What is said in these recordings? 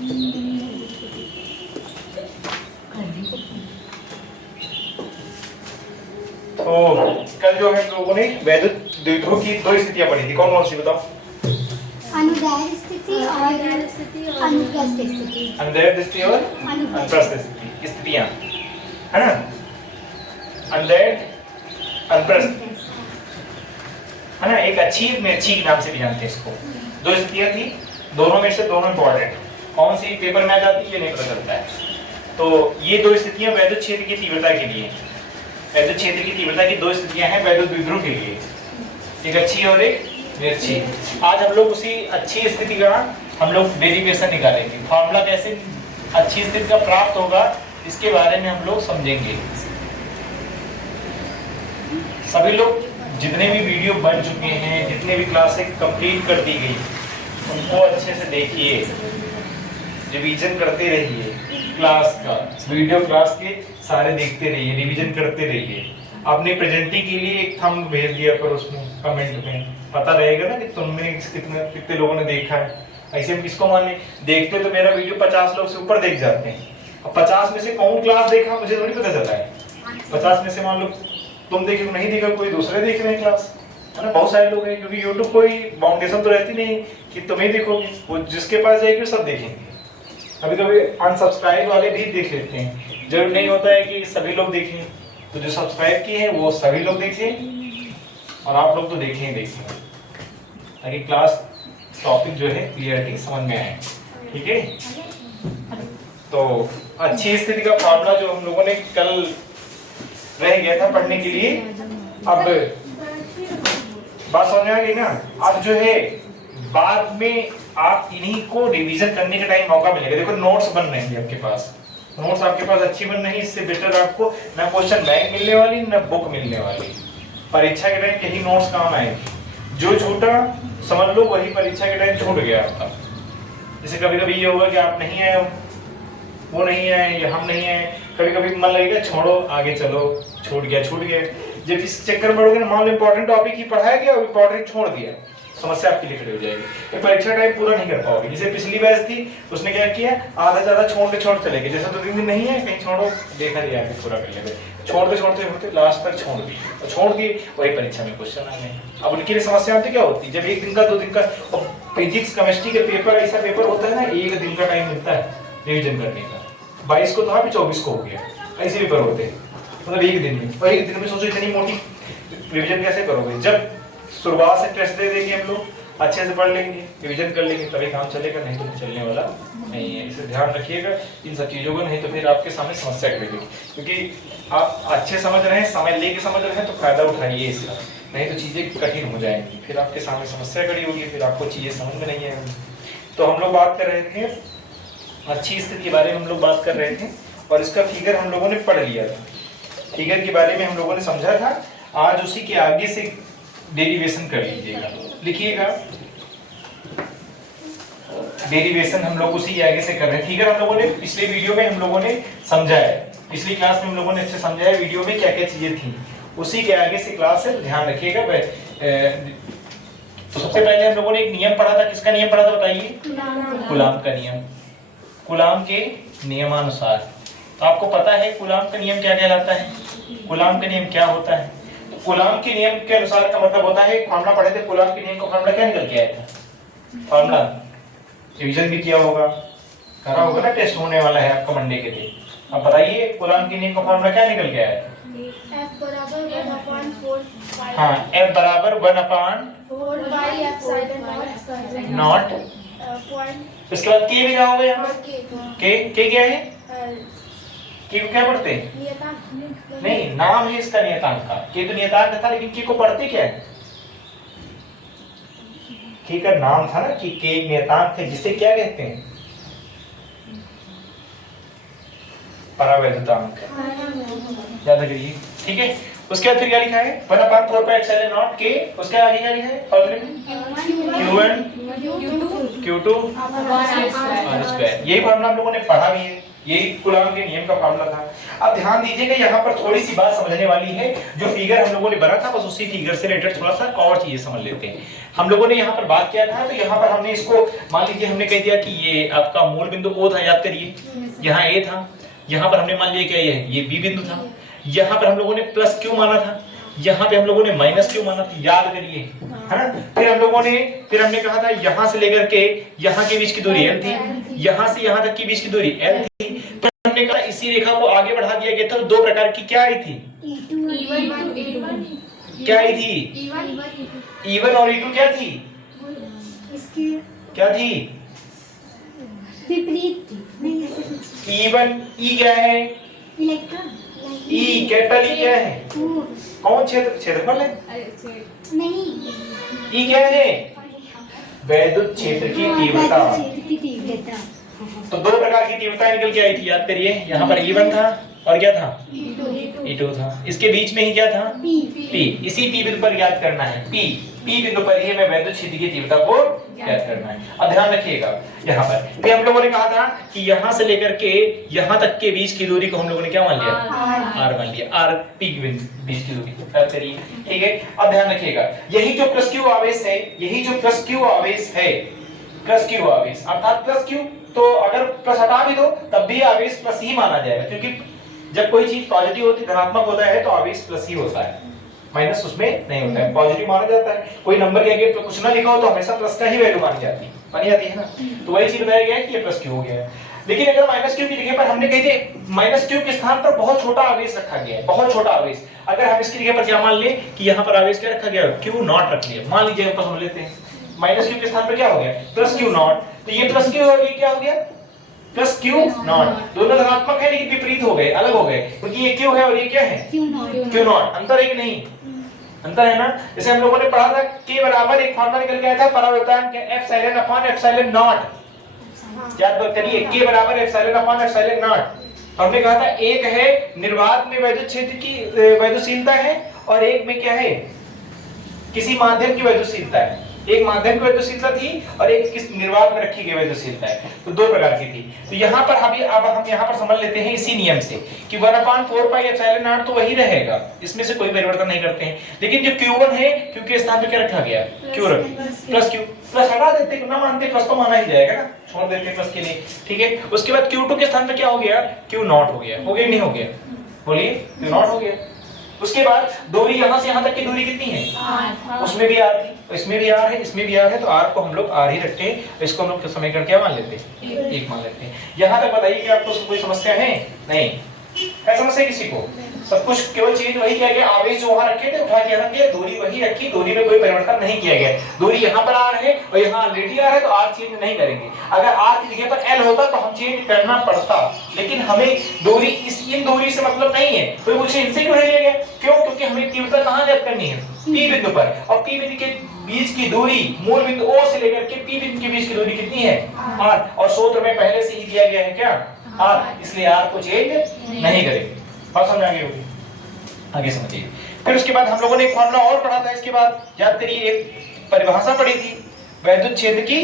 तो कल जो है लोगों ने वैद्युत द्विध्रुव की दो स्थितियां पढ़ी थी, कौन कौन सी बताओ? अनुदैर्ध्य स्थिति और अनुप्रस्थ स्थिति। अनुदैर्ध्य स्थिति और अनुप्रस्थ स्थिति, स्थितियां है ना? अनुदैर्ध्य, अनुप्रस्थ है ना? एक अच्छी मिर्ची के नाम से भी जानते हैं इसको। दो स्थितियां थी, दोनों में से दोनों इंपॉर्टेंट, कौन सी पेपर में आ जाती है ये नहीं पता चलता है। तो ये दो स्थितियां वैद्युत क्षेत्र की तीव्रता के लिए, वैद्युत क्षेत्र की तीव्रता की दो स्थितियां हैं वैद्युत द्विध्रुव के लिए, एक अच्छी और एक मिर्ची। आज हम लोग उसी अच्छी स्थिति का हम लोग डेरिवेशन निकालेंगे, फार्मूला कैसे अच्छी स्थिति का प्राप्त होगा इसके बारे में हम लोग समझेंगे। सभी लोग जितने भी वीडियो बन चुके हैं, जितने भी क्लासें कंप्लीट कर दी गई, उनको अच्छे से देखिए, रिवीजन करते रहिए, क्लास का वीडियो क्लास के सारे देखते रहिए, रिवीजन करते रहिए। अपनी प्रेजेंटी के लिए एक थंब भेज दिया करो उसमें कमेंट में, पता रहेगा ना कि तुमने कितने लोगों ने देखा है। ऐसे हम किसको मान लें, देखते तो मेरा वीडियो 50 लोग से ऊपर देख जाते हैं, अब 50 में से कौन क्लास देखा मुझे थोड़ी पता चला है। 50 में से मान लो तुम देखे तो नहीं देखा, कोई दूसरे देख रहे हैं क्लास, है ना? बहुत सारे लोग हैं, क्योंकि यूट्यूब कोई बाउंडेशन तो रहती नहीं कि तुम ही देखोगे, वो जिसके पास जाएगी सब देखेंगे। कभी कभी अनसब्सक्राइब वाले भी देख लेते हैं, जरूर नहीं होता है कि सभी लोग देखें। तो जो सब्सक्राइब किए हैं वो सभी लोग देखें और आप लोग तो देखें ही देखें, ताकि क्लास टॉपिक जो है क्लियरिटी समझ में आए। ठीक है, तो अच्छी स्थिति का फार्मूला जो हम लोगों ने कल रह गया था पढ़ने के लिए, अब बात समझ में आ गई ना? अब जो है बाद में आप इन्हीं को रिवीजन करने का टाइम मौका मिलेगा। देखो नोट्स बन रहे हैं आपके पास, नोट्स आपके पास अच्छी बन रही है, इससे बेटर आपको ना क्वेश्चन बैंक मिलने वाली ना बुक मिलने वाली। परीक्षा के टाइम यही नोट्स काम आएगी, जो छूटा समझ लो वही परीक्षा के टाइम छूट गया आपका। जैसे कभी कभी ये होगा कि आप नहीं आए, वो नहीं आए या हम नहीं आए, कभी कभी मन लगेगा छोड़ो आगे चलो, छूट गया छूट गया। जब इस चक्कर में पढ़ोगे ना, मान लो इंपॉर्टेंट टॉपिक ही पढ़ाया गया और इंपॉर्टेंट छोड़ दिया, समस्या आपके लिए खड़ी हो जाएगी, ये परीक्षा टाइम पूरा नहीं कर पाओगे। जैसे पिछली बैच थी उसने क्या किया, आधा ज्यादा छोड़ चले गए, जैसे 2-3 दिन नहीं है कहीं छोड़ो, देखा दिया आगे पूरा कर लेंगे, छोड़ते होते लास्ट तक छोड़ दिए, और छोड़ दिए वही परीक्षा में क्वेश्चन आ गए। अब उनके लिए समस्या आती क्या होती, जब 1 दिन का 2 दिन का फिजिक्स केमिस्ट्री के पेपर, ऐसा पेपर होता है ना 1 दिन का टाइम मिलता है रिविजन करने का, 22 को था, 24 को हो गया, ऐसे पेपर होते हैं, मतलब 1 दिन में। और 1 दिन में सोचो इतनी मोटी रिविजन कैसे करोगे? जब शुरुआत से टेस्ट दे देंगे हम लोग, अच्छे से पढ़ लेंगे, रिवीजन कर लेंगे, तभी काम चलेगा, नहीं तो चलने वाला नहीं है। इसे ध्यान रखिएगा इन सब चीज़ों को, नहीं तो फिर आपके सामने समस्या खड़ी होगी। क्योंकि आप अच्छे समझ रहे हैं, समय लेके समझ रहे हैं तो फायदा उठाइए इसका, नहीं तो चीज़ें कठिन हो जाएंगी, फिर आपके सामने समस्या खड़ी होगी, फिर आपको चीज़ें समझ में नहीं आएंगी। तो हम लोग बात कर रहे थे अच्छी स्थिति के बारे में, हम लोग बात कर रहे थे, और इसका फिगर हम लोगों ने पढ़ लिया था, फिगर के बारे में हम लोगों ने समझा था। आज उसी के आगे से डेरिवेशन कर लीजिएगा, लिखिएगा डेरिवेशन हम लोग उसी के आगे से कर रहे हैं। फिगर हम लोगों ने पिछले वीडियो में हम लोगों ने समझा है, पिछली क्लास में हम लोगों ने अच्छे समझा है वीडियो में क्या क्या चीजें थी, उसी के आगे से क्लास है, ध्यान रखिएगा। तो सबसे पहले हम लोगों ने एक नियम पढ़ा था, किसका नियम पढ़ा था बताइए? कूलाम का नियम, कूलाम के नियमानुसार। तो आपको पता है कूलाम का नियम क्या कहलाता है, कूलाम का नियम क्या होता है? तो कूलाम के नियम के अनुसार का मतलब होता है, फार्मूला पढ़े थे, कूलाम के नियम का फार्मूला क्या निकल के आया था? फार्मूला रिवीजन भी किया होगा, करा होगा ना, टेस्ट होने वाला है आपका मंडे के दिन। अब बताइए कूलाम के नियम का फार्मूला क्या निकल के आया था? F बराबर 1/4 हाँ, F बराबर 1/4 नॉट, उसके बाद के भी क्या हो गया? के क्या है? के को क्या पढ़ते हैं? नहीं, नाम है इसका नियतांक का, के तो नियतांक था, लेकिन के को पढ़ते क्या है? के का नाम था ना कि के नियतांक है, जिसे क्या कहते हैं? परावैद्युतांक। याद रखिए, ठीक है। उसके बाद फिर क्या लिखा है 1/4 पाई एप्सिलॉन नॉट के, उसके आगे क्या लिखा है फॉर्मूले में Q1 Q2 R स्क्वायर। यही फॉर्मूला हम लोगों ने पढ़ा भी है, यही कूलॉम के नियम का फॉर्मूला था। अब ध्यान दीजिएगा यहाँ पर थोड़ी सी बात समझने वाली है, जो फिगर हम लोगों ने बना था बस उसी फिगर से रिलेटेड थोड़ा सा और चीजें समझ लेते हैं। हम लोगों ने यहाँ पर बात किया था, तो यहाँ पर हमने इसको मान लीजिए हमने कह दिया कि ये आपका मूल बिंदु O था, याद करिए यहाँ A था, यहाँ पर हमने मान लिया क्या ये B बिंदु था, यहाँ पर हम लोगों ने प्लस Q माना था, यहाँ पे हम लोगों ने माइनस Q माना था, याद करिए है ना। फिर हमने कहा था यहाँ से लेकर के यहाँ के बीच की दूरी L थी, यहाँ से यहाँ तक की बीच की दूरी L थी। फिर हमने कहा इसी रेखा को आगे बढ़ा दिया गया था, तो दो प्रकार की क्या आई थी, क्या आई थी, E1 और E2 क्या थी, क्या थी, विपरीत E1 E क्या है, इलेक्ट्रॉन E कैपिटल E क्या है, कौन क्षेत्रफल है, नहीं E क्या है, वैद्युत क्षेत्र की तीव्रता। तो दो प्रकार की तीव्रता निकल के आई थी, याद करिए यहाँ पर E1 था और क्या था E2 था, इसके बीच में ही क्या था P। इसी P बिंदु पर याद करना है, P बिंदु पर ही हमें वैद्युत क्षेत्र की तीव्रता को याद करना है। अब ध्यान रखिएगा यहाँ पर भी हम लोगों ने कहा था कि यहाँ से लेकर के यहाँ तक के बीच की दूरी को हम लोगों ने क्या मान लिया, R मान लिया, R P के बीच की दूरी याद करिए, ठीक है। अब ध्यान रखिएगा यही जो प्लस Q आवेश है, यही जो प्लस Q आवेश है, प्लस Q आवेश अर्थात प्लस Q, तो अगर प्लस हटा भी दो तब भी आवेश प्लस ही माना जाएगा, क्योंकि जब कोई चीज पॉजिटिव होती है, धनात्मक होता है तो आवेश प्लस ही होता है, माइनस उसमें नहीं होता है, पॉजिटिव माना जाता है। कोई नंबर के आगे कुछ ना लिखा हो तो हमेशा प्लस का ही वैल्यू मानी जाती है ना। तो वही चीज बताया गया है कि ये प्लस Q हो गया है। लेकिन अगर माइनस Q की जगह पर हमने कही थी माइनस Q के स्थान पर बहुत छोटा आवेश रखा गया है, बहुत छोटा आवेश, अगर हम इसकी जगह पर क्या मान ले कि यहाँ पर आवेश क्या रखा गया है, Q नॉट रख लिया, मान लीजिए हम समझ लेते हैं माइनस Q के स्थान पर क्या हो गया प्लस Q नॉट, तो ये प्लस Q और ये क्या हो गया प्लस Q नॉट, दोनों धनात्मक है लेकिन विपरीत हो गए, अलग हो गए, क्योंकि ये Q है और ये क्या है Q नॉट, अंतर है कि नहीं, अंतर है ना। जैसे हम लोगों ने पढ़ा था K बराबर एक फॉर्मूला निकल के आया था परावर्तन एप्सिलॉन अपॉन एप्सिलॉन नॉट, याद करिए K बराबर एप्सिलॉन अपॉन एप्सिलॉन नॉट। हमने कहा था एक है निर्वात में वैद्युत क्षेत्र की वैद्युतशीलता है और एक में क्या है किसी माध्यम की वैद्युतशीलता है, एक माध्यम की वैद्युतशीलता थी और एक किस निर्वात में रखी गई वैद्युतशीलता है, तो दो प्रकार की थी। तो यहाँ पर अब हम यहाँ पर समझ लेते हैं इसी नियम से कि 1/4 पाई एप्सिलॉन नॉट तो वही रहेगा, इसमें से कोई परिवर्तन नहीं करते हैं, लेकिन जो Q1 है Q के स्थान पे क्या रखा गया Q प्लस Q, प्लस हटा देते ना मानते प्लस तो माना ही जाएगा ना, छोड़ देते प्लस के लिए, ठीक है। उसके बाद Q2 के स्थान पे क्या हो गया Q नॉट हो गया, हो गया नहीं हो गया, बोलिए Q नॉट हो गया। उसके बाद दूरी यहाँ से यहाँ तक की दूरी कितनी है, उसमें भी R थी, इसमें भी R है, इसमें भी R है, तो R को हम लोग R ही रखते हैं, इसको हम लोग समीकरण क्या मान लेते हैं, एक मान लेते हैं। यहाँ तक बताइए कि आपको कोई समस्या है, नहीं है समस्या किसी को, सब कुछ केवल चेंज वही किया गया, आवेश जो वहां रखे थे उठा के यहाँ किया, दूरी वही रखी, दूरी में कोई परिवर्तन नहीं किया गया, दूरी यहाँ पर R है और यहाँ ऑलरेडी R है तो R चेंज नहीं करेंगे, अगर R की जगह पर L होता तो हम चेंज करना पड़ता, लेकिन हमें दूरी इन दूरी से मतलब नहीं है। कोई पूछे इनसे क्यों नहीं लिया गया, क्यों, क्योंकि हमें तीव्रता कहाँ ज्ञात करनी है P बिंदु पर, और P बिंदु के बीच की दूरी मूल बिंदु O से लेकर के P बिंदु के बीच की दूरी कितनी है R, और सूत्र में पहले से ही दिया गया है क्या R, इसलिए R को चेंज नहीं करेंगे। बात समझ आ गई होगी, आगे समझिए। फिर उसके बाद हम लोगों ने एक फॉर्मूला और पढ़ा था, इसके बाद याद करिए एक परिभाषा पढ़ी थी वैद्युत क्षेत्र की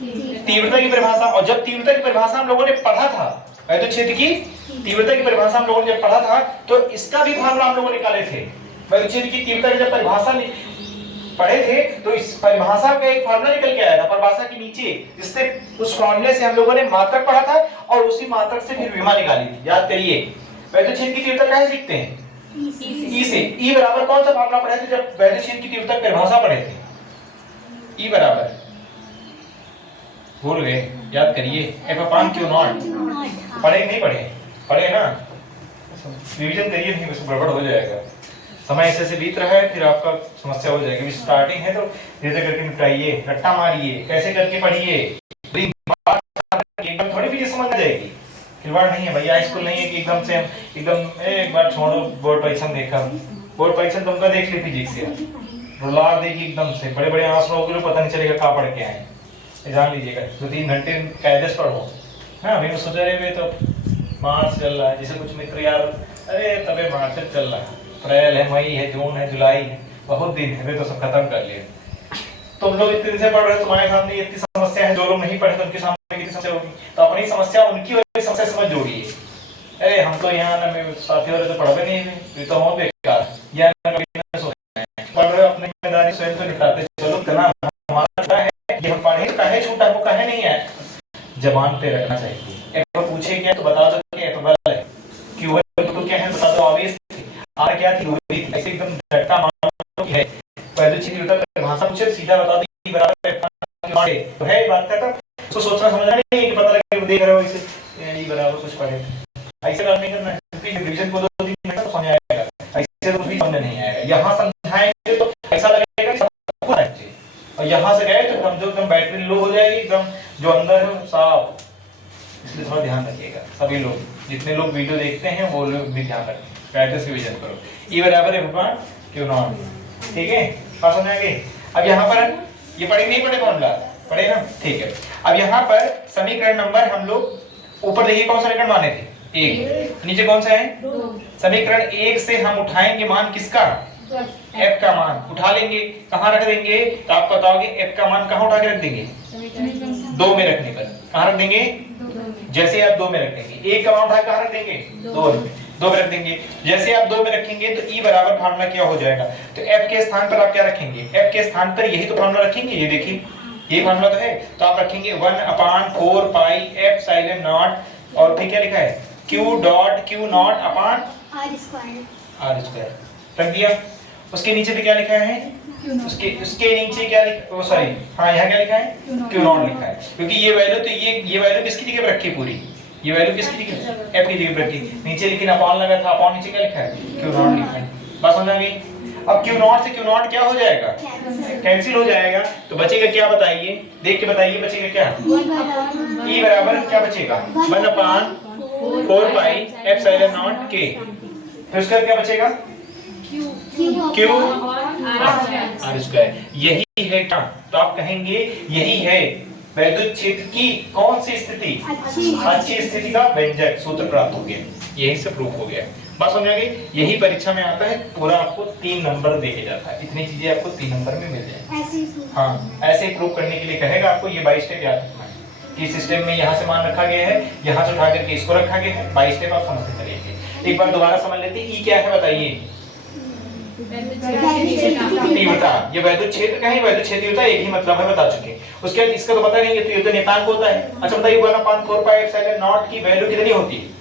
तीव्रता की परिभाषा, और जब तीव्रता की परिभाषा हम लोगों ने पढ़ा था, वैद्युत क्षेत्र की तीव्रता की परिभाषा हम लोगों ने जब पढ़ा था तो इसका भी फॉर्मूला हम लोगों ने निकाले थे, वैद्युत क्षेत्र की तीव्रता की जब परिभाषा पढ़े थे तो इस परिभाषा का एक फॉर्मूला निकल के आया था परिभाषा के नीचे, जिससे उस फॉर्मूले से हम लोगों ने मात्रक पढ़ा था और उसी मात्रक से फिर विमा निकाली थी, याद करिए। वैद्युत क्षेत्र की तीव्रता कैसे लिखते हैं E से, E बराबर कौन सा फॉर्मूला पढ़े थे जब वैद्युत क्षेत्र की तीव्रता परिभाषा पढ़े थे, E बराबर भूल गए, याद करिए F/Q नॉट, पढ़े नहीं पढ़े, पढ़े ना, रिवीजन करिए, नहीं बस गड़बड़ हो जाएगा, समय ऐसे बीत रहा है फिर आपका समस्या हो जाएगी। स्टार्टिंग है तो धीरे करके निपटाइए, रट्टा मारिए, कैसे करके पढ़िए, एकदम थोड़ी भी समझ आ जाएगी, खिलवाड़ नहीं है भैया, स्कूल नहीं है कि एकदम से एकदम एक बार छोड़ो, बोर्ड परीक्षा देखा, बोर्ड परीक्षा तुमका देख ली फिजिक्स से रुला देगी एकदम से, बड़े बड़े आंसू हो गए, पता नहीं चलेगा कहाँ पढ़ के आए, जान लीजिएगा 2-3 घंटे कायदे से पढ़ो ना। अभी सोच रहे हुए तो मार्च चल रहा है, जैसे कुछ मित्र यार अरे तबे मार्च चल रहा है, अप्रैल है, मई है, जून है, जुलाई है, बहुत दिन है, वे तो सब खत्म कर लिए। तुम लोग इतने दिन से पढ़ रहे हो, तुम्हारे सामने इतनी समस्या है, जो लोग नहीं पढ़े तो उनके सामने कितनी समस्या होगी। तो अपनी समस्या उनकी और समस्या समझ जोड़िए। अरे हम तो यहाँ ना मेरे साथी हो रहे तो पढ़ भी नहीं है, ये तो बहुत बेकार या पढ़ रहे हो, अपनी जिम्मेदारी स्वयं तो निभाते चलो। तना हमारा है कि हम पढ़े कहे छूटा वो कहे नहीं है, जबान पे रखना चाहिए। एक बार पूछे क्या तो बता दो क्या है, तो गलत है, क्यों है तो क्या है बता दो, ऑब्वियस आ क्या थी, वही ऐसे एकदम झटका मारो है। पहले चीज होता है भाषा पूछे सीधा बता दी बराबर तो है, बात करता तो सोचना समझना नहीं है कि पता लगे देख रहे हो इसे ये बराबर कुछ पढ़े, ऐसे काम नहीं करना है, क्योंकि रिवीजन को 2-3 मिनट में समझ आएगा, ऐसे तो कुछ भी समझ नहीं आएगा। यहाँ समझाएंगे तो ऐसा लगेगा कि सब कुछ है, और यहाँ से गए तो हम जो एकदम बैटरी लो हो जाएगी, एकदम जो अंदर है साफ। इसलिए थोड़ा ध्यान रखिएगा, सभी लोग जितने लोग वीडियो देखते हैं वो लोग भी ध्यान रखें, प्रैक्टिस रिवीजन करो। ई बराबर है भगवान क्यों नॉट, ठीक है, बात समझ आ गई। अब यहाँ पर ये पढ़े नहीं पढ़े फॉर्मूला पढ़े ना, ठीक है। अब यहाँ पर समीकरण नंबर हम लोग ऊपर देखिए कौन सा समीकरण माने थे, एक, नीचे कौन सा है, समीकरण एक से हम उठाएंगे मान किसका, f का मान उठा लेंगे, कहाँ रख देंगे, तो आप बताओगे f का मान कहाँ उठा के रख देंगे, 2 में रखने पर, कहाँ रख देंगे, जैसे आप 2 में रख देंगे, एक का मान उठा कहाँ रख देंगे, 2 में रख देंगे। जैसे आप 2 में रखेंगे तो E बराबर फार्मूला क्या हो जाएगा, तो F के स्थान पर आप क्या रखेंगे, F के स्थान पर यही तो फार्मूला रखेंगे, ये देखिए ये फार्मूला तो है, तो आप रखेंगे 1/4 पाई एप्सिलॉन नॉट, और फिर क्या लिखा है Q not upon R square रख दिया। उसके नीचे पे क्या लिखा है, उसके नीचे क्या लिखा, सॉरी हाँ यहाँ क्या लिखा है, Q नॉट लिखा है, क्योंकि ये वैल्यू तो ये वैल्यू किसकी जगह पर रखी पूरी, ये वैल्यू किसकी जगह, F की जगह पर रखी नीचे, लेकिन अपान लगा था, अपान नीचे क्या लिखा है, Q नॉट लिखा है, बात समझ आ गई। अब Q नॉट से Q नॉट क्या हो जाएगा, कैंसिल हो जाएगा, तो बचेगा क्या बताइए, देख के बताइए बचेगा क्या, E बराबर क्या बचेगा 1/4 पाई एप्सिलॉन नॉट के, फिर उसका क्या बचेगा Q R स्क्वायर, यही है क्या, तो आप कहेंगे यही है वैद्युत क्षेत्र की कौन सी स्थिति, अच्छी स्थिति का व्यंजक, सूत्र प्राप्त हो गया, यही से प्रूफ हो गया। बात समझ आ गई। यही परीक्षा में आता है, पूरा आपको 3 नंबर देके जाता है, इतनी चीजें आपको 3 नंबर में मिल जाए। हाँ ऐसे प्रूफ करने के लिए कहेगा आपको ये 22 स्टेप याद रखना है कि सिस्टम में यहाँ से मान रखा गया है, यहाँ से उठा करके इसको रखा गया है, 22 स्टेप आप समझते चलेंगे। एक बार दोबारा समझ लेते हैं, ई क्या है बताइए, तीव्रता, ये वैद्युत क्षेत्र का है, वैद्युत क्षेत्र तीव्रता एक ही मतलब है, बता चुके। उसके बाद इसका तो पता नहीं है, तीव्रता नियतांक होता है। अच्छा बताइए 1/4 पाई एप्सिलॉन नॉट की वैल्यू कितनी होती है,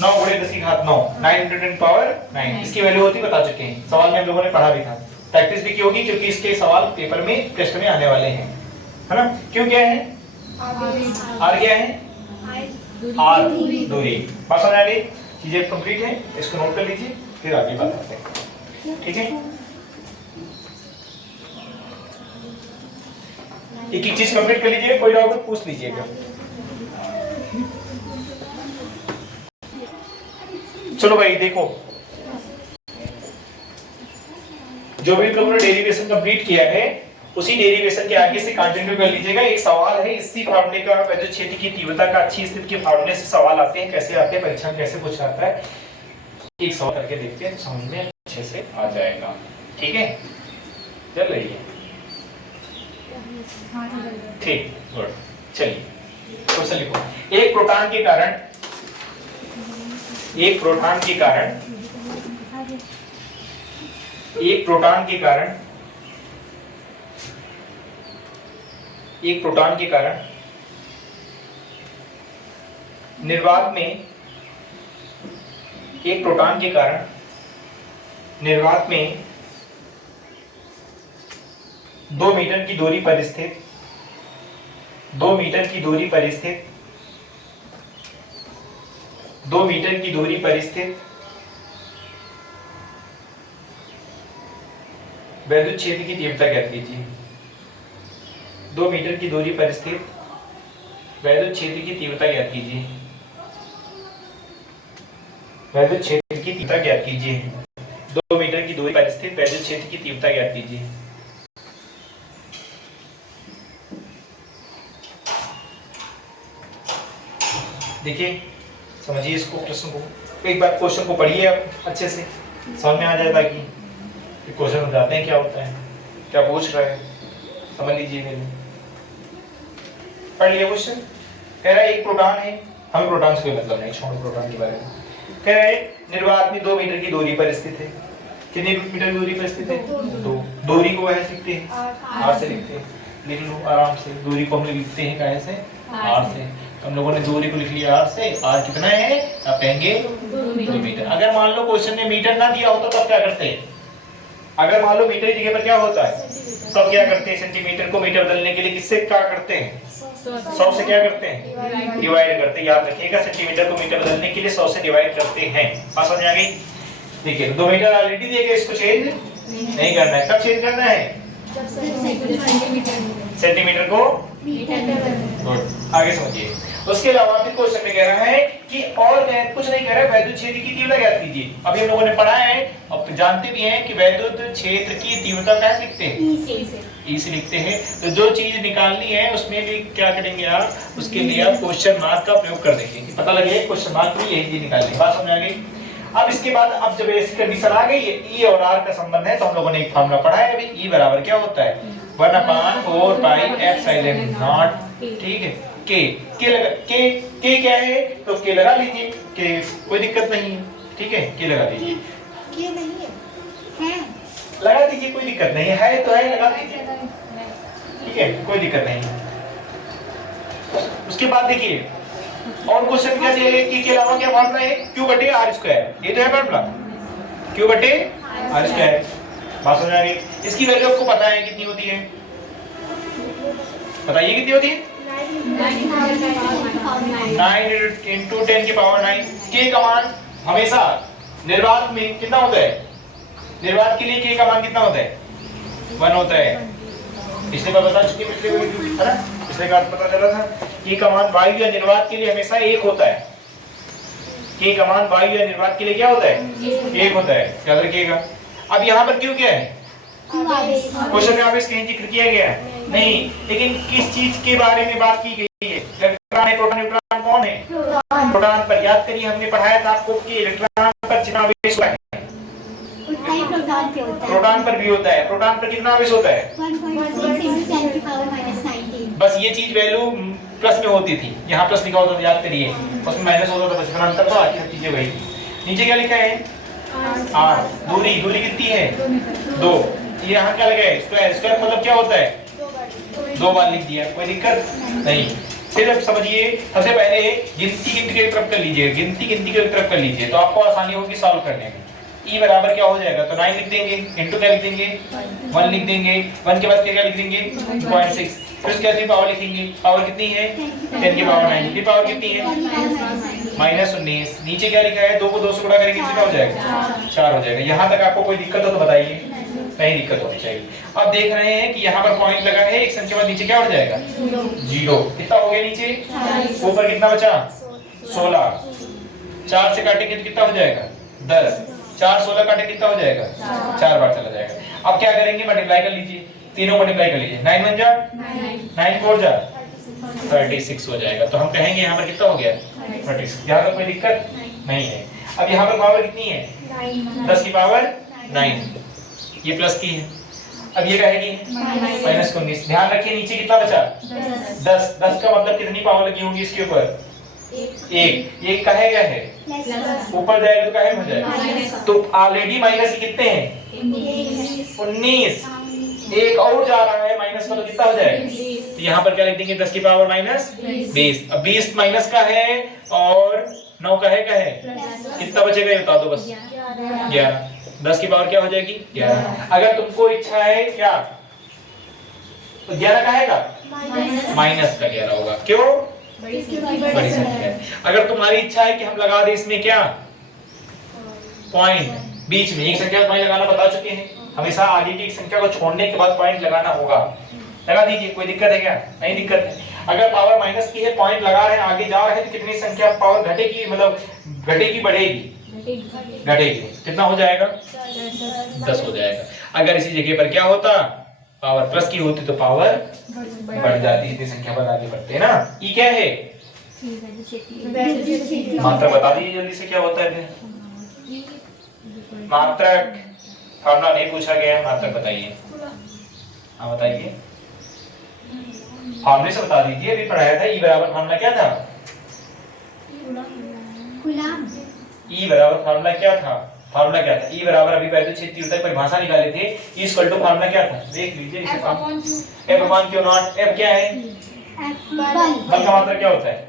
9 गुणे 10 की घात 9, 9 × 10 पावर 9 इसकी वैल्यू होती, बता चुके हैं, सवाल में हम लोगों ने पढ़ा भी था, प्रैक्टिस भी की होगी, क्योंकि इसके सवाल पेपर में टेस्ट में आने वाले हैं, है ना। क्यों क्या है, आर क्या है, आर दूरी। बात समझ आ गई, चीजें कंप्लीट है, इसको नोट कर लीजिए, फिर आगे बात करते हैं, ठीक है। एक चीज कंप्लीट कर लीजिए, कोई डाउट पूछ लीजिएगा। चलो भाई देखो, जो भी लोगों ने डेरिवेशन कंप्लीट किया है उसी डेरिवेशन के आगे से कंटिन्यू कर लीजिएगा। एक सवाल है इसी फार्मूले का, वैद्युत क्षेत्र की तीव्रता का अच्छी स्थिति के फार्मूले से सवाल आते हैं, कैसे आते हैं, परीक्षा में कैसे पूछा जाता है, एक सवाल करके देखते हैं तो समझ में अच्छे से आ जाएगा, ठीक है। चल रही है, ठीक, गुड। चलिए क्वेश्चन लिखो। एक प्रोटॉन के कारण एक प्रोटॉन के कारण निर्वात में 2 मीटर की दूरी पर स्थित 2 मीटर की दूरी पर स्थित वैद्युत क्षेत्र की तीव्रता ज्ञात कीजिए। 2 मीटर की दूरी पर स्थित वैद्युत क्षेत्र की तीव्रता ज्ञात कीजिए। वैद्युत क्षेत्र की तीव्रता ज्ञात कीजिए। 2 मीटर की दूरी पर स्थित वैद्युत क्षेत्र की तीव्रता ज्ञात कीजिए। देखिए समझिए इसको, प्रश्न को एक बार क्वेश्चन को पढ़िए आप अच्छे से, समझ में आ जाए, ताकि क्वेश्चन समझाते हैं क्या होता है, क्या पूछ रहा है, समझ लीजिए। मेरे पढ़ लिया क्वेश्चन। कह रहा है एक प्रोटॉन है, हमें प्रोटॉन से कोई मतलब नहीं, छोड़ो प्रोटॉन के बारे में। कह रहा है निर्वात में 2 मीटर की दूरी पर स्थित है। कितनी मीटर की दूरी पर स्थित है? 2। दूरी को वह लिखते हैं r से लिखते हैं, लिख लो आराम से। दूरी को हम लिखते हैं कैसे? r से। हम लोगों ने दूरी को लिख लिया r से। r कितना है? आप कहेंगे 2 मीटर। अगर मान लो क्वेश्चन में मीटर ना दिया होता तब क्या करते हैं? अगर मान लो मीटर की जगह पर क्या होता है तब क्या करते हैं? सेंटीमीटर को मीटर बदलने के लिए किससे क्या करते हैं? 100 से क्या करते हैं? डिवाइड करते हैं। याद रखिएगा, सेंटीमीटर को मीटर बदलने के लिए 100 से डिवाइड करते हैं। बात समझ आ गई? देखिए 2 मीटर ऑलरेडी दिए गए, इसको चेंज नहीं करना है। कब चेंज करना है? सेंटीमीटर को गुड। आगे समझिए। उसके अलावा फिर क्वेश्चन में कह रहा है कि और कुछ नहीं कह रहा है, वैद्युत क्षेत्र की तीव्रता ज्ञात कीजिए। अभी हम लोगों ने पढ़ा है और जानते भी हैं कि वैद्युत क्षेत्र की तीव्रता कैसे लिखते हैं? ई से लिखते हैं। तो जो चीज निकालनी है उसमें भी क्या करेंगे आप? उसके लिए आप क्वेश्चन मार्क का प्रयोग कर देंगे कि पता लगे क्वेश्चन मार्क भी यही चीज निकालनी है। बात समझ आ गई? अब इसके बाद अब जब ऐसी कंडीशन आ गई है, ई और आर का संबंध है, तो हम लोगों ने एक फार्मूला पढ़ा है अभी। ई बराबर क्या होता है? 1/4 पाई एप्सिलॉन नॉट, ठीक है। के लगा, के क्या है? तो के लगा लीजिए, के कोई दिक्कत नहीं है, ठीक है। के लगा दीजिए, के नहीं है लगा दीजिए, कोई दिक्कत नहीं है, तो है लगा दीजिए, ठीक है, कोई दिक्कत नहीं है। उसके बाद देखिए और क्वेश्चन क्या दिया है? के अलावा क्या फार्मूला है? Q/r²। ये तो है फार्मूला, Q/r²। बात समझ आ गई? इसकी वैल्यू आपको पता है कितनी होती है? बताइए कितनी होती है? 9 × 10⁹। के का मान हमेशा निर्वात में कितना होता है? निर्वात के लिए के का मान कितना होता है? 1 होता है। पिछले बार बता चुके, पिछले वीडियो है ना, पिछले बार पता चला था के का मान वायु या निर्वात के लिए हमेशा 1 होता है। के का मान वायु या निर्वात के लिए क्या होता है? 1 होता है, याद रखिएगा। अब यहाँ पर क्यों क्या है? क्वेश्चन में आवेश कहीं जिक्र किया गया है नहीं, लेकिन किस चीज के बारे में बात की गई है? इलेक्ट्रॉन है, प्रोटॉन, न्यूट्रॉन कौन है? प्रोटॉन पर। याद करिए हमने पढ़ाया था आपको कि इलेक्ट्रॉन पर जितना आवेश होता है प्रोटॉन पर भी होता है। प्रोटॉन पर कितना आवेश होता है? 1.6 बस ये चीज वैल्यू प्लस में होती थी, यहाँ प्लस लिखा होता था, याद करिए, उसमें माइनस होता था, बस इतना अंतर था। बाकी चीजें वही थी। नीचे क्या लिखा है? r। दूरी कितनी है? 2। यहाँ क्या लगा है? स्क्वायर। स्क्वायर मतलब क्या होता है? 2 बार लिख दिया, कोई दिक्कत नहीं। सिर्फ समझिए, सबसे पहले गिनती की तरफ कर लीजिए, गिनती की तरफ कर लीजिए, तो आपको आसानी होगी सॉल्व करने में। ई बराबर क्या हो जाएगा? तो 9 लिख देंगे, इनटू क्या लिख देंगे? 1 लिख देंगे। 1 के बाद क्या लिख देंगे? 0.6। फिर उसके बाद पावर लिखेंगे। पावर कितनी है? 10 की पावर 9। की पावर कितनी है? -19। नीचे क्या लिखा है? 2 को 2 से गुणा करेंगे कितना हो जाएगा? 4 हो जाएगा। यहाँ तक आपको कोई दिक्कत हो तो बताइए? नहीं दिक्कत होनी चाहिए। अब देख रहे हैं कि यहाँ पर पॉइंट लगा है, एक संख्या बाद नीचे क्या हो जाएगा? 0। कितना हो गया नीचे? ऊपर कितना बचा? 16। 4 से काटेंगे तो कितना हो जाएगा? 10। 4 16 काटे कितना हो जाएगा? 4 बार चला जाएगा। अब क्या करेंगे? मल्टीप्लाई कर लीजिए, तीनों मल्टीप्लाई कर लीजिए। 9 1 जा 9 4 जा 36 हो जाएगा। तो हम कहेंगे यहाँ पर कितना हो गया? 36। यहाँ पर कोई दिक्कत नहीं है। अब यहाँ पर पावर कितनी है? 10 की पावर 9। ये प्लस की है। अब ये रहेगी -19। ध्यान रखिए नीचे कितना बचा? 10। 10 का मतलब कितनी पावर लगी होगी इसके ऊपर? 1। ये कहे क्या है? ऊपर जाएगा तो कहे हो जाएगा। तो ऑलरेडी माइनस कितने हैं? 19। एक और जा रहा है माइनस का, तो कितना हो जाएगा? तो यहाँ पर क्या लिख देंगे? 10 की पावर -20। अब 20 माइनस का है और 9 का है कितना बचेगा ये बता दो बस। 11। 10 की पावर क्या हो जाएगी? 11। अगर तुमको इच्छा है क्या तो 11 का है माइनस का 11 होगा। क्यों? बड़ी संख्या है। अगर तुम्हारी इच्छा है कि हम लगा दें इसमें क्या पॉइंट बीच में, एक संख्या पॉइंट लगाना बता चुके हैं, हमेशा आगे की एक संख्या को छोड़ने के बाद पॉइंट लगाना होगा। लगा दीजिए, कोई दिक्कत है क्या? नहीं दिक्कत है। अगर पावर माइनस की है, पॉइंट लगा रहे हैं, आगे जा रहे हैं, तो कितनी संख्या पावर घटेगी? मतलब घटेगी बढ़ेगी? घटेगी। कितना हो जाएगा? 10 हो जाएगा। अगर इसी जगह पर क्या होता? पावर प्लस की होती तो पावर बढ़ जाती। इतनी संख्या पर आगे बढ़ते हैं ना। ई क्या है? मात्रक बता दीजिए जल्दी से क्या होता है फिर। मात्रक फॉर्मूला नहीं पूछा गया है, मात्रक बताइए। हाँ बताइए, फॉर्मूले से बता दीजिए। अभी पढ़ाया था ई बराबर फॉर्मूला क्या था? ई बराबर फॉर्मूला क्या था? फॉर्मूला क्या था? ई बराबर अभी पहले तो क्षेत्रफल की परिभाषा निकाले थे। ई इक्वल टू फॉर्मूला क्या था? देख लीजिए इसे। F upon Q not. F क्या है? बल का मात्रक क्या होता है?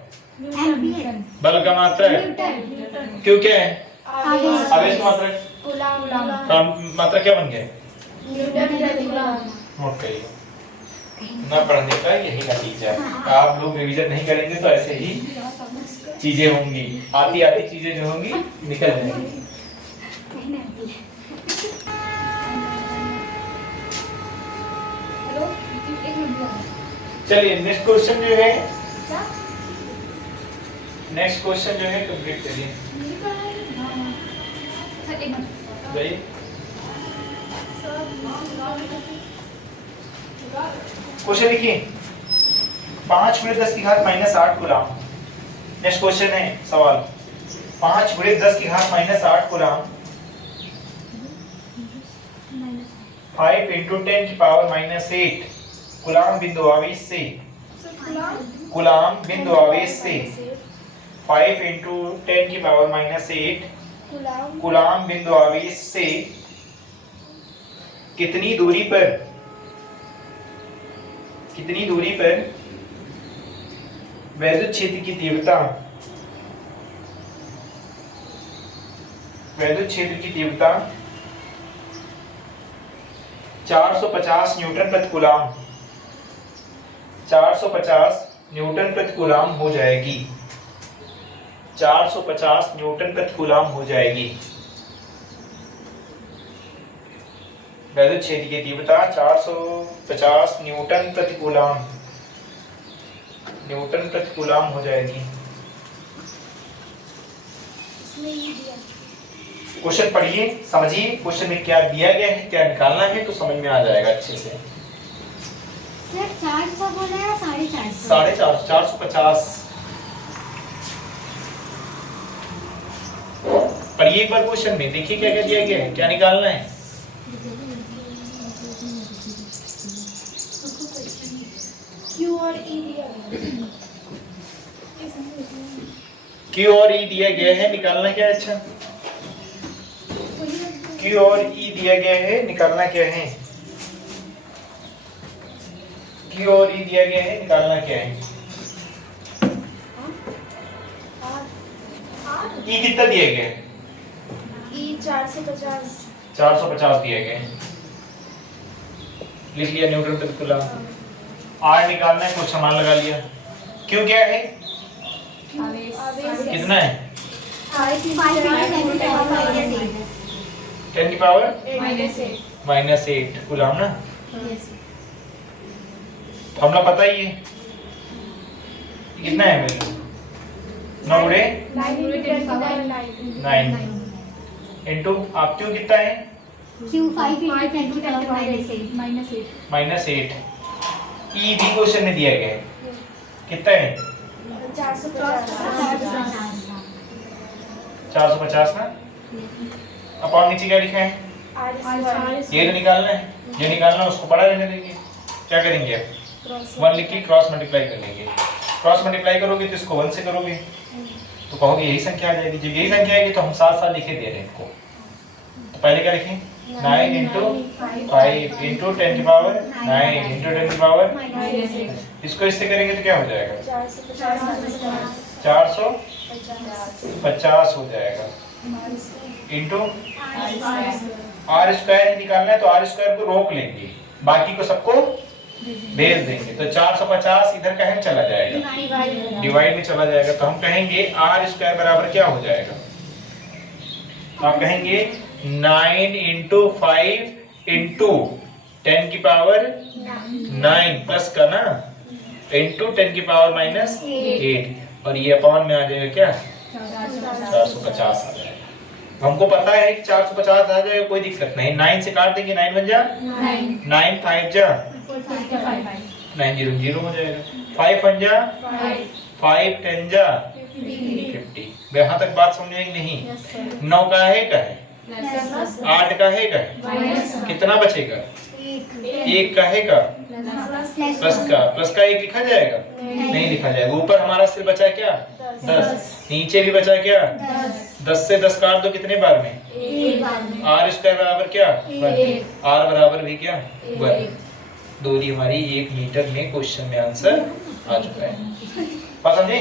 बल का मात्रक। क्यू क्या है? आवेश का मात्रक। मात्रक क्या बन गया? नोट करिए, न पढ़ने का यही नतीजा है। आप लोग रिवीजन नहीं करेंगे तो ऐसे ही चीजें होंगी, आती आती चीजें जो होंगी निकल जाएंगी। चलिए नेक्स्ट क्वेश्चन जो है, नेक्स्ट क्वेश्चन जो है कंप्लीट करिए। भाई क्वेश्चन देखिए, 5 गुणे 10 की घात -8 कूलम। नेक्स्ट क्वेश्चन है सवाल, 5 गुणे 10 की घात -8 कूलम 5 × 10 की पावर -8 कूलम बिंदु आवेश से, कूलम बिंदु आवेश से 5 × 10 की पावर -8 कूलम बिंदु आवेश से कितनी दूरी पर, कितनी दूरी पर वैद्युत क्षेत्र की तीव्रता, वैद्युत क्षेत्र की तीव्रता 450 न्यूटन प्रति कूलम, 450 न्यूटन प्रति कूलम हो जाएगी, 450 न्यूटन प्रति कूलम हो जाएगी। वैद्युत क्षेत्र की तीव्रता 450 न्यूटन प्रति कूलम, न्यूटन प्रति कूलम हो जाएगी। क्वेश्चन पढ़िए, समझिए क्वेश्चन में क्या दिया गया है, क्या निकालना है, तो समझ में आ जाएगा अच्छे से। सर 400 बोला है 450? 450, 450। पढ़िए एक बार क्वेश्चन में, देखिए क्या क्या दिया गया है, क्या निकालना है। Q और E दिया है। Q और E दिया गया है, निकालना क्या है? अच्छा, Q और E दिया गया है, निकालना क्या है? Q और E दिया गया है, निकालना क्या है? E कितना दिया गया है? E 450। 450 दिया गया है, लिख लिया न्यूटन प्रति कूलम। R निकालना है, कुछ सामान लगा लिया। Q क्या है? कितना है? 10 की पावर -8 कूलम ना। फॉर्मूला पता ही है, कितना है वैल्यू? 9 गुणे 9 इनटू आप Q कितना है? Q 5 × 10 की पावर -8। E भी क्वेश्चन में दिया गया है, कितना है? 450 ना। अपॉन नीचे क्या लिखा है? ये तो निकालना है, ये निकालना है, उसको बड़ा रहने देंगे। क्या करेंगे आप? 1 लिख के क्रॉस मल्टीप्लाई कर लेंगे। क्रॉस मल्टीप्लाई करोगे तो इसको 1 से करोगे तो कहोगे यही संख्या आ जाएगी। जब यही संख्या आएगी तो हम साथ साथ लिखे दे रहे हैं इनको। तो पहले क्या लिखें? 9 × 5 × 10 की पावर 9 × 10 की पावर। इसको इससे करेंगे तो क्या हो जाएगा? 450 हो जाएगा इंटू r² निकालना है तो r² को रोक लेंगे, बाकी को सबको भेज देंगे। तो 450 इधर कहीं चला जाएगा, डिवाइड में चला जाएगा। तो हम कहेंगे r² बराबर क्या हो जाएगा? आप कहेंगे 9 × 5 × 10 की पावर 9 प्लस का ना इंटू 10 की पावर -8 और ये अपॉन में आ जाएगा क्या? 450 आ जाएगा। हमको पता है कि 450 आ जाएगा, कोई दिक्कत नहीं। 9 से काट देंगे, 9 बन जा 9 5 जा 9 0 0 हो जाएगा। 5 1 जा 5 10 जा 50। यहाँ तक बात समझ में आई नहीं? 9 का है 8 का है कितना बचेगा? 1 का है प्लस का 1 लिखा जाएगा? नहीं लिखा जाएगा। ऊपर हमारा सिर्फ बचा क्या? 10। नीचे भी बचा क्या? 10 से 10 काट दो कितने बार में? r स्क्वायर बराबर क्या? 1। r बराबर भी क्या? 1। दूरी हमारी 1 मीटर में क्वेश्चन में आंसर आ चुका है। बात समझे?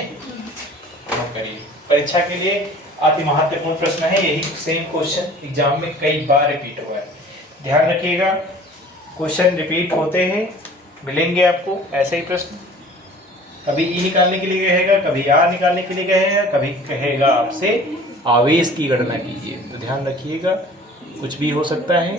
नोट करिए। परीक्षा के लिए अति महत्वपूर्ण प्रश्न है। यही सेम क्वेश्चन एग्जाम में कई बार रिपीट हुआ है। ध्यान रखिएगा, क्वेश्चन रिपीट होते हैं, मिलेंगे आपको ऐसे ही प्रश्न। कभी ई निकालने के लिए कहेगा, कभी आर निकालने के लिए कहेगा, कभी कहेगा आपसे आवेश की गणना कीजिए। तो ध्यान रखिएगा, कुछ भी हो सकता है।